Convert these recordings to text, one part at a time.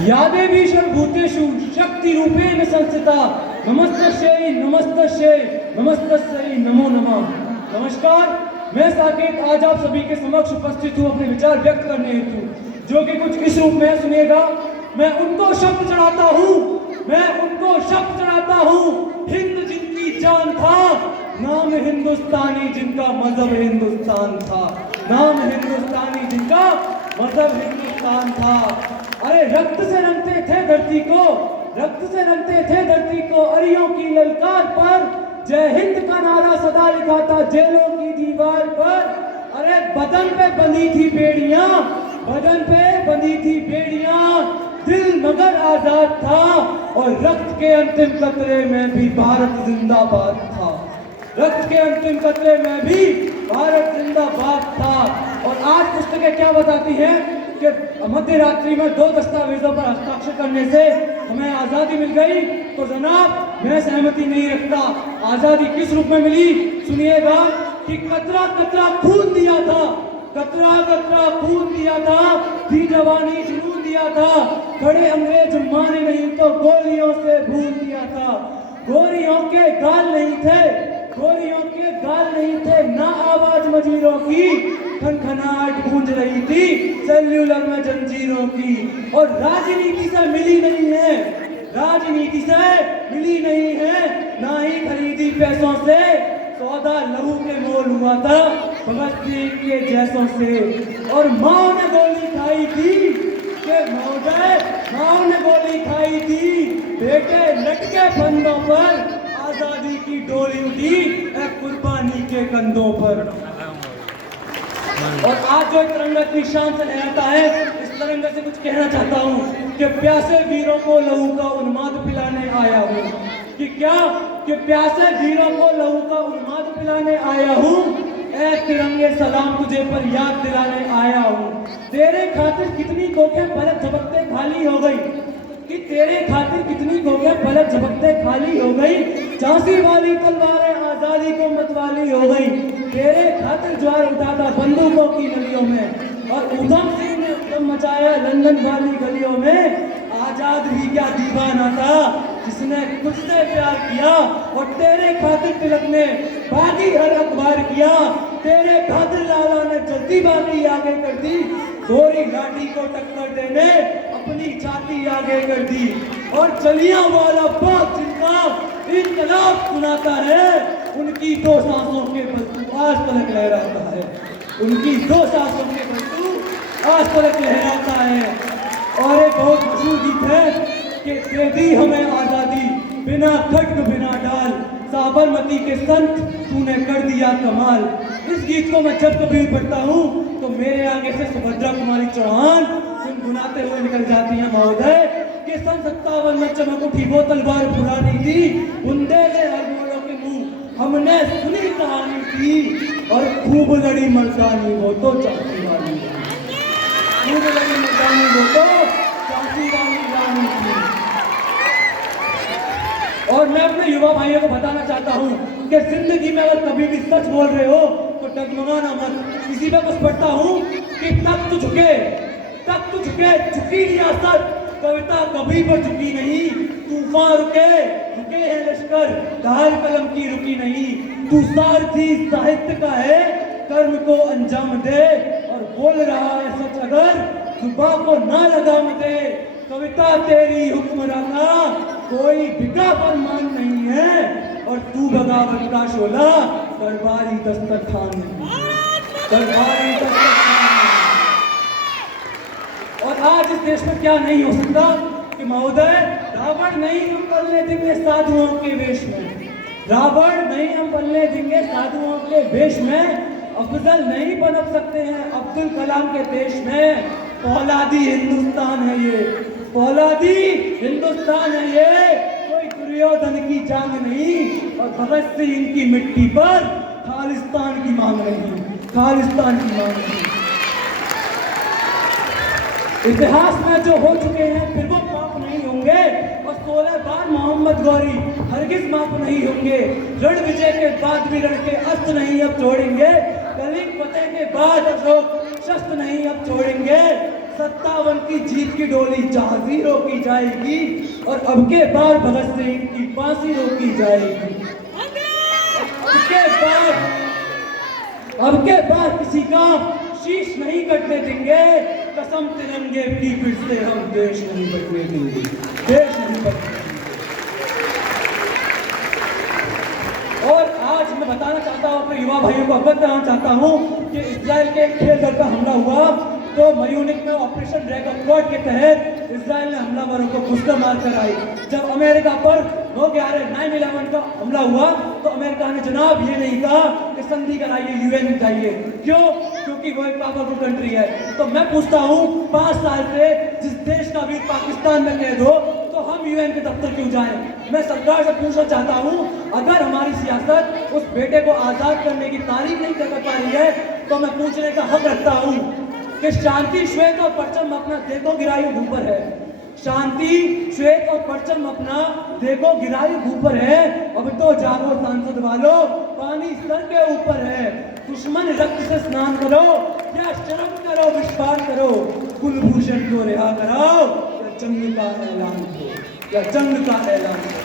यादेवीशं भूतेषु शक्ति रूपेण संस्थिता नमस्तस्यै नमस्तस्यै नमस्तस्यै नमो नमः। नमस्कार, मैं साकेत आज आप सभी के समक्ष उपस्थित हूँ अपने विचार व्यक्त करने हेतु, जो कि कुछ इस रूप में सुनेगा। मैं उनको शब्द चढ़ाता हूँ, मैं उनको शब्द चढ़ाता हूँ। हिंद जिनकी जान था, नाम हिंदुस्तानी जिनका मजहब हिंदुस्तान था, नाम हिंदुस्तानी जिनका मजहब हिंदुस्तान था। अरे रक्त से रंगते थे धरती को, रक्त से रंगते थे धरती को, अरियों की ललकार पर जय हिंद का नारा सदा लिखा था जेलों की दीवार पर। अरे बदन पे बंधी थी बेड़ियां, बदन पे बंधी थी बेड़ियां, दिल मगर आजाद था और रक्त के अंतिम कतरे में भी भारत जिंदाबाद था, रक्त के अंतिम कतरे में भी भारत जिंदाबाद था। और आज पुस्तकें क्या बताती हैं कि मध्य रात्रि में 2 दस्तावेजों पर हस्ताक्षर करने से हमें आजादी मिल गई। तो जनाब मैं सहमति नहीं रखता। आजादी किस रूप में मिली सुनिएगा कि कतरा कतरा खून दिया था, कतरा कतरा खून दिया था, दी जवानी जुनून दिया था, खड़े अंग्रेज माने नहीं तो गोलियों से भून दिया था। गोरियों के गाल नहीं थे, गोरियों के गाल नहीं थे, ना आवाज मजीरों की, खनखनाहट गूंज रही थी सेल्यूलर में जंजीरों की। और राजनीति से मिली नहीं है, राजनीति से मिली नहीं है, ना ही खरीदी पैसों से, सौदा लहू के मोल हुआ था भगत सिंह के जैसों से। और माओ ने गोली खाई थी कि महोदय, माओ ने गोली खाई थी, बेटे लटके फंदों पर, आजादी की डोली उठी एक कुर्बानी के कंधों पर। और आज जो तिरंगा इतनी शान से लहराता है, इस तिरंगे से कुछ कहना चाहता हूँ कि प्यासे वीरों को लहू का उन्माद पिलाने आया हूँ। कि क्या कि प्यासे वीरों को लहू का उन्माद पिलाने आया हूँ, ऐ तिरंगे सलाम तुझे पर याद दिलाने आया हूँ। तेरे खातिर कितनी कोखें पलक झपकते खाली हो गई, कि तेरे खातिर कितनी कोखें पलक झपकते खाली हो गई, झांसी वाली तलवारें आजादी को मतवाली हो गई। तेरे खातिर ज्वार उठा था बंदूकों की नलियों में, और उधम सिंह ने उधम मचाया लंदन वाली गलियों में। आजाद भी क्या दीवाना था जिसने तुझसे प्यार किया, और तेरे खातिर तिलक ने बागी हर अखबार किया, तेरे खातिर लाला ने जल्दीबाजी आगे कर दी, गोरी लाठी को टक्कर देने अपनी छाती आगे कर दी। और जलियांवाला बाग जिनका इनकलाब सुनाता है, उनकी 2 सांसों के बलबू आज तक लहराता है, उनकी 2 सांसों के बलबू आज तक लहराता है। और एक बहुत मशहूर गीत है कि दे दी हमें आजादी बिना खड्ग बिना डाल, साबरमती के संत तूने कर दिया कमाल। इस गीत को मैं जब कभी पढ़ता हूँ तो मेरे आगे से सुभद्रा कुमारी चौहान गुनगुनाते हुए निकल जाती हैं महोदय कि सन 57 में चमक उठी वो तलवार पुरानी थी, बुंदेले अरमोड़ों के मुंह हमने सुनी कहानी थी, और खूब लड़ी मर्दानी वो तो चांसी वाली, खूब लड़ी मर्दानी वो तो चांसी वाली रानी थी। और मैं अपने युवा भाइयों को बताना चाहता हूँ कि जिंदगी में अगर कभी भी सच बोल रहे हो तो डगमगाना मत। इसी पे कुछ पढ़ता हूँ कि तख्त झुके, तख्त झुके, झुकी रियासत, कविता कभी पर झुकी नहीं, तूफान रुके, रुके हैं लश्कर, धार कलम की रुकी नहीं। तू सारथी साहित्य का है, कर्म को अंजाम दे, और बोल रहा है सच अगर जुबान को ना लगाम दे। कविता तेरी हुक्मराना, कोई बिका फरमान नहीं है, और तू बगावत का शोला दरबारी दस्तरखान नहीं, दरबारी दस्तरखान। और आज इस देश में क्या नहीं हो सकता कि महोदय रावण नहीं हम पलने देंगे साधुओं के वेश में, रावण नहीं हम पलने देंगे साधुओं के वेश में, अफजल नहीं पनप सकते हैं अब्दुल कलाम के देश में। फौलादी हिंदुस्तान है ये, फौलादी हिंदुस्तान है ये, कोई दुर्योधन की जांग नहीं, और भगत सिंह की मिट्टी पर खालिस्तान की मांग नहीं, खालिस्तान की मांग नहीं। इतिहास में जो हो चुके हैं फिर वो माफ नहीं होंगे, और 16 बार मोहम्मद गौरी हरगिज माफ नहीं होंगे। रण विजय के बाद भी रण के अस्त्र नहीं अब छोड़ेंगे, कलिंग फतेह के बाद अशोक शस्त्र नहीं अब छोड़ेंगे। सत्ता 57 की जीत की डोली जहाज़ी रोकी जाएगी और अब के बार भगत सिंह की फांसी रोकी जाएगी। अब के बार किसी का शीश नहीं कटने देंगे, कसम तिरंगे की फिर से हम देश नहीं बचने देंगे, देश नहीं बचने देंगे। और आज मैं बताना चाहता हूँ अपने युवा भाइयों को अवगत कराना चाहता हूँ कि इजराइल के खेल दल पर हमला हुआ तो म्यूनिख में ऑपरेशन ड्रैगन के तहत इजराइल ने हमलावरों को घुसकर मार कर आई। जब अमेरिका पर 9/11 का हमला हुआ तो अमेरिका ने जनाब ये नहीं कहा कि संधि कराइए, यूएन जाइए। क्यों? क्योंकि वो एक पावरफुल कंट्री है। तो मैं पूछता हूँ 5 साल से जिस देश का वीर पाकिस्तान में कैद हो तो हम यूएन के दफ्तर क्यों जाएं? मैं सरकार से पूछना चाहता हूँ, अगर हमारी सियासत उस बेटे को आजाद करने की तारीफ नहीं कर पा रही है तो मैं पूछने का हक रखता हूँ कि शांति श्वेत और परचम अपना देखो गिराई ऊपर है। शांति श्वेत और परचम अपना देखो गिराई ऊपर है। अब तो जागो सांसद वालों, पानी सर के ऊपर है। दुश्मन रक्त से स्नान करो या शर्म करो, विस्फार करो, कुलभूषण को रिहा कराओ या जंग का ऐलान करो, या जंग का ऐलान करो।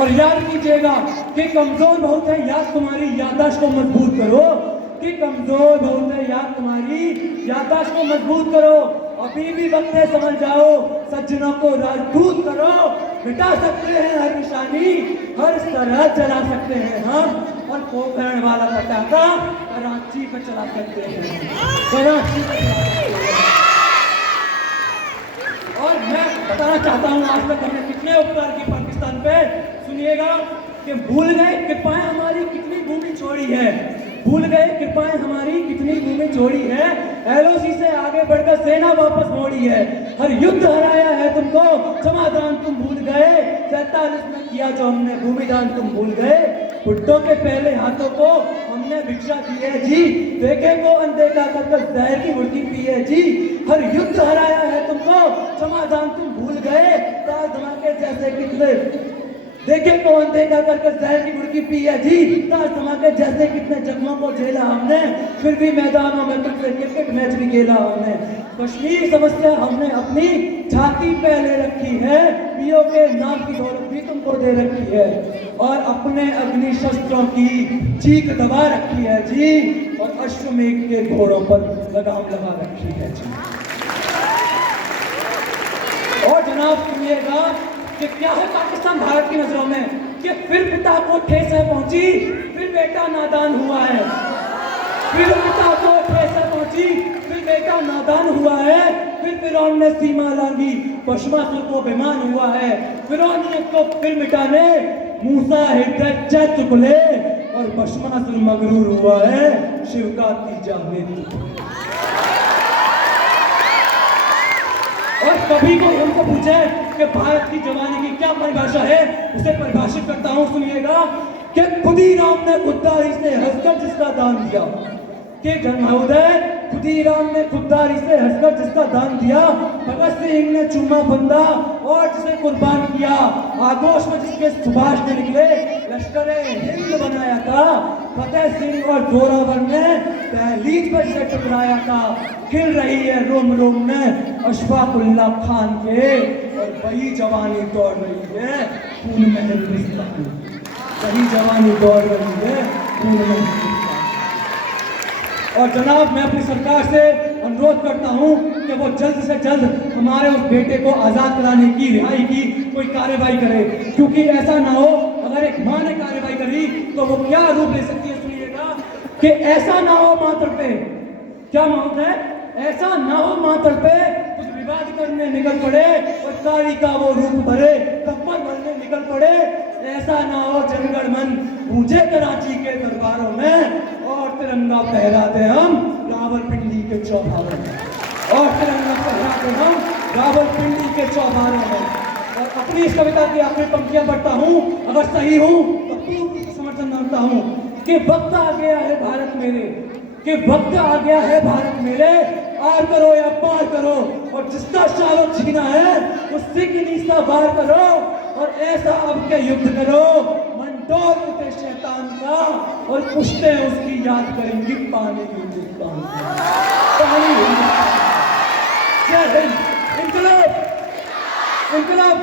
और याद कीजिएगा कि कमजोर बहुत है याद तुम्हारी याददाश्त को मजबूत करो, कि कमजोर बहुत है याद तुम्हारी याददाश्त को मजबूत करो। अभी भी वक्त है समझ जाओ, सज्जनों को राजदूत करो। मिटा सकते हैं हर निशानी, हर तरह चला सकते हैं हम, और पोखरण वाला पटाखा कराची पे चला सकते हैं, कराची पे चला सकते हैं। और मैं बताना चाहता हूँ आज तक हमने कितने उपकार किए पाकिस्तान पे। सुनिएगा कि भूल गए कृपाएं हमारी कितनी भूमि छोड़ी है, भूल गए कृपाएं हमारी कितनी भूमि छोड़ी है। एलओसी से आगे बढ़कर सेना वापस मोड़ी है, हर युद्ध हराया है तुमको, क्षमादान तुम भूल गए। 47 में किया जो हमने भूमिदान तुम भूल गए। भुट्टो के पहले हाथों को हमने भिक्षा दी है जी, देखे को अनदेखा कर जहर की घुड़की पी है जी। हर युद्ध हराया है तुमको, क्षमादान तुम भूल गए। ताज धमाके जैसे कितने देखे को अनदेखा कर जहर की गुड़की पी है जी। ताज धमाके जैसे कितने जख्मों को झेला हमने, फिर भी मैदानों में तुमसे क्रिकेट मैच भी खेला हमने। कश्मीर समस्या हमने अपनी छाती पे ले रखी है, पीओ के नाम की दौलत भी तुमको दे रखी है, और अपने अग्नि शस्त्रों की चीख दबा रखी है जी, और अश्वमेघ के घोड़ों पर लगाम लगा रखी है जी। और जनाब सुनिएगा कि क्या है पाकिस्तान भारत की नजरों में, कि फिर पिता को ठेस पहुंची, फिर बेटा नादान हुआ है, फिर पिता को ठेस पहुंची, फिर बेटा नादान हुआ है। फिर फिरौन ने सीमा लांगी, पश्मासुर को बेमान हुआ है। फिरौनियत को फिर मिटाने मूसा हृदय चैत्र खुले, और पश्मासुर मगरूर हुआ है शिव का तीजा मृत्यु। और कभी कोई हमको पूछे कि भारत की जवानी की क्या परिभाषा है, उसे परिभाषित करता हूं, सुनिएगा कि खुदी राम ने खुददारी से हंसकर जिसका दान दिया, कि जनमहोदय खुदी राम ने खुददारी से हंसकर जिसका दान दिया, भगत सिंह ने चूमा बंदा और जिसे कुर्बान किया, आगोश में जिसके सुभाष ने निकले लश्कर हिंद बनाया था, फतेह सिंह और जोरावर ने दहलीज पर जिसे टकराया था। खिल रही है रोम रोम में अशफाकुल्ला खान के, और वही जवानी दौड़ रही है खून में हिंदुस्तान, वही जवानी दौड़ रही है खून में हिंदुस्तान। और जनाब मैं अपनी सरकार से अनुरोध करता हूं कि वो जल्द से जल्द हमारे उस बेटे को आजाद कराने की, रिहाई की कोई कार्रवाई करे, क्योंकि ऐसा ना हो, अगर एक मां ने कार्रवाई करी तो वो क्या रूप ले सकती है। सुनिएगा कि ऐसा ना हो मातर पे, क्या मांग है, ऐसा ना हो मातर पे कुछ विवाद करने निकल पड़े और कारी का वो रूप भरे, कपड़ भरने निकल पड़े। ऐसा ना हो जनगण मन गूंजे कराची के दरबारों में, और तिरंगा फहराते हम रावलपिंडी के चौबारों में, और तिरंगा फहराते हम रावलपिंडी के चौबारों में। और अपनी इस कविता की आखिरी पंक्तियां पढ़ता हूँ, अगर सही हूँ तो पूर्ण समर्थन मांगता हूँ कि वक्त आ गया है भारत मेरे, कि वक्त आ गया है भारत मेरे, आर करो या पार करो, और जिसका शालो छीना है उससे की नीसा वार करो, और ऐसा अब के युद्ध करो मंडोर उठे शैतान का, और पुश्ते उसकी याद करेंगी पानी हिंदुस्तान का, पानी हिंदुस्तान। जय हिंद। इनकलाब इनकलाब